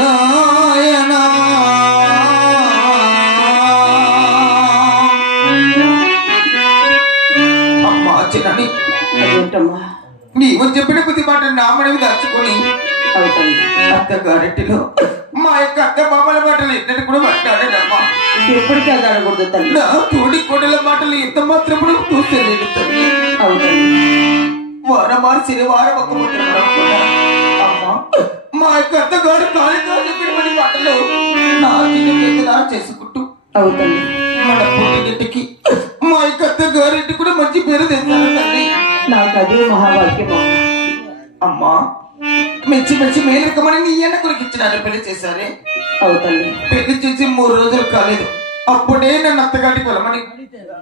నారాయణ అమ్మా చిన్నని నీవు చెప్పిన కొద్ది మాట నా మనవి దాచుకొని అత్తగారింటిలో మా యొక్క అత్త బాబల మాటలు ఎన్నటి కూడా మాట్లాడాడమ్మా. ఎప్పటికీ అది అడగకూడదు తల్లి. నా తోడి కోడల మాటలు ఎంత మాత్రం కూడా చూసేలేదు తల్లి. వారం మార్చి వారం ఒక్క అమ్మా మా యొక్క అత్తగారు కాళితో చెప్పిన మాటలు నా చిన్న చేసుకుంటూ అవుతుంది. మన పుట్టింటికి మా యొక్క అత్తగారింటి కూడా మంచి పేరు తెచ్చారు తల్లి. నాకు అదే మహాభాగ్యం అమ్మా. మంచి మంచి మేలకమని నీ అన్న కొరకు ఇచ్చినారు పెళ్లి చేశారే. అవుతుంది. పెళ్లి చేసి 3 రోజులు కాలేదు, అప్పుడే నన్ను అత్తగారికి వెళ్ళమని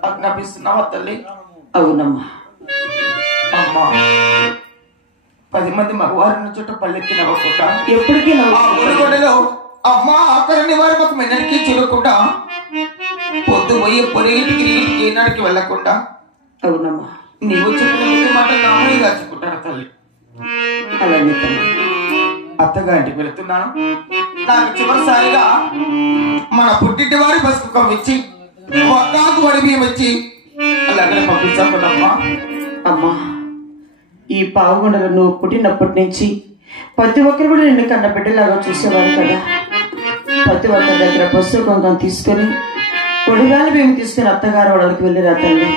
ఆజ్ఞాపిస్తున్నావా తల్లి? అవునమ్మా. అమ్మా 10 మంది మగవారిని చుట్టూ పల్లెత్తి నవ్వకుండా ఎప్పటికీ గొడవలో అమ్మా ఆఖరిని వారు మాకు మెన్నడికి చూడకుండా పొద్దు పోయి పొరిగింటికి ఏనాడికి వెళ్ళకుండా అవునమ్మా నీవు చెప్పిన మాట నామని దాచుకుంటాను తల్లి. అలాగే తల్లి. అత్తగారింటికి వెళుతున్నాను. నాకు చివరిసారిగా మన పుట్టింటి వారి బస్కు కవ్విచ్చి ఒక్కాకు వడి బియ్యం వచ్చి అలాగే పంపించామమ్మా. అమ్మా ఈ పావుగొండలో నువ్వు పుట్టినప్పటి నుంచి ప్రతి ఒక్కరు కూడా నిన్ను కన్న బిడ్డలాగా చూసేవారు కదా. ప్రతి ఒక్కరి దగ్గర బస్సు కొంచెం తీసుకొని ఒడిగాల బియ్యం తీసుకుని అత్తగారు వాళ్ళకి వెళ్ళిరా తల్లి.